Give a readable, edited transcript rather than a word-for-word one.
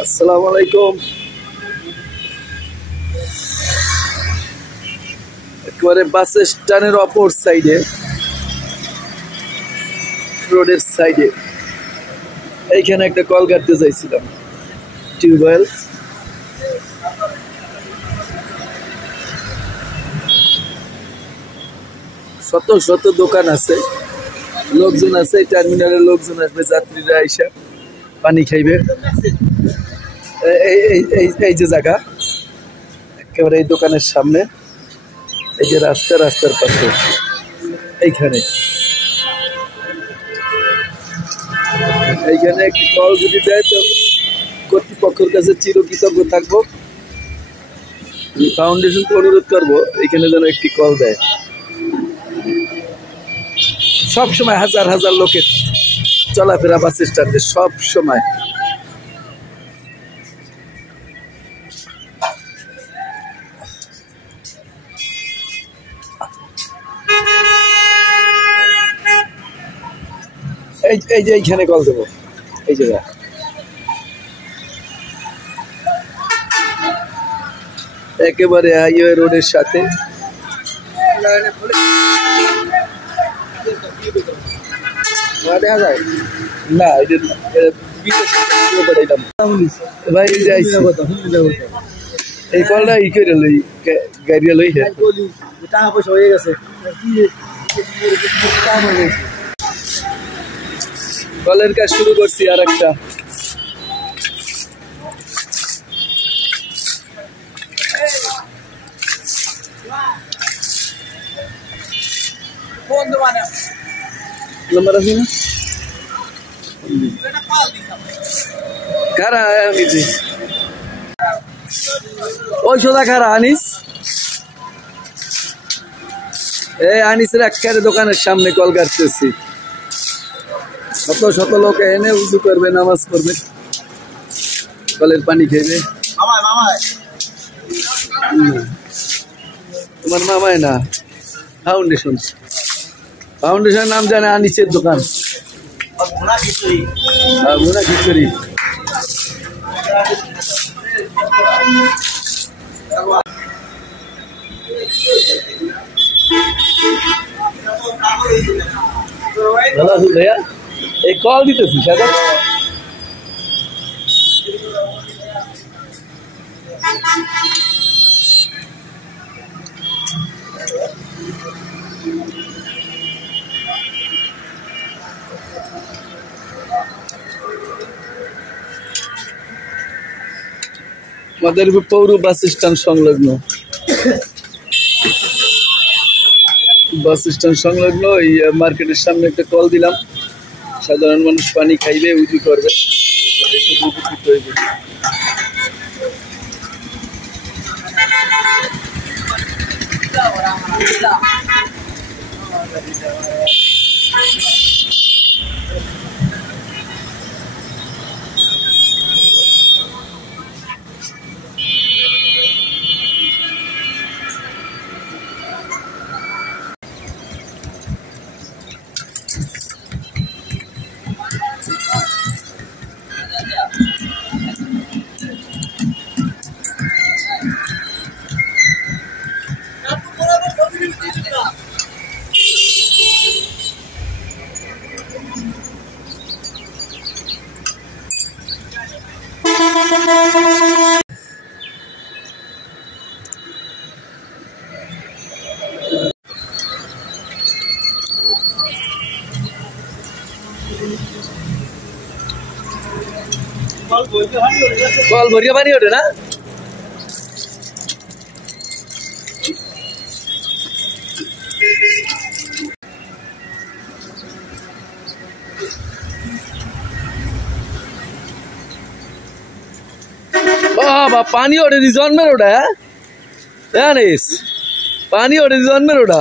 আসসালামু আলাইকুম। একেবারে বাস স্ট্যান্ডের অপর সাইডে, রোডের সাইডে এইখানে একটা কল কাটতে চাইছিলাম, টিউবওয়েল। শত শত দোকান আছে, লোকজন আছে, টার্মিনালের লোকজন আসবে, যাত্রীরা আইসা পানি খাইবে। এই যে জায়গা, একেবারে এই দোকানের সামনে, এই যে রাস্তার পাশে এইখানে একটি কল যদি দেয় তো কর্তৃপক্ষের কাছে চিরকৃতজ্ঞ থাকবো। ফাউন্ডেশনকে অনুরোধ করবো এখানে যেন একটি কল দেয়। সব সময় হাজার হাজার লোকের চলাফেরা বাস স্ট্যান্ডে, সব সময়। এই যে এইখানে কল দেবো, এই জায়গা একেবারে হাইওয়ে রোডের সাথে। না ভাই এই কলটা ই করে লই, গাড়ি লই টাকা পয়সা হয়ে গেছে। কলের কাজ শুরু করছি আর একটা। नंबर আছে না? কারা আনিস? ওই সোজা কারা আনিস? আনিসের একেবারে দোকানের সামনে কল কাটতেছি। শত শত লোক এনে উজু করবে, নামাজ পড়বে, কলের পানি খেয়ে। তোমার মামায় না, ফাউন্ডেশন নাম জানে আনিসের দোকান। ভুনা খিচুড়ি। ভালো আছো ভাইয়া? এই কল দিতেছি সাদা। মাদারীপুর পৌর বাস স্ট্যান্ড সংলগ্ন, এই মার্কেটের সামনে একটা কল দিলাম। সাধারণ মানুষ পানি খাইবে, উজু করবে, উপকৃত হইবে। কল ভরিয়া পানি ওঠে না? বাবা পানি ওঠে দি জন্মের ওটা। জানিস পানি ওঠে দি জন্মের ওটা।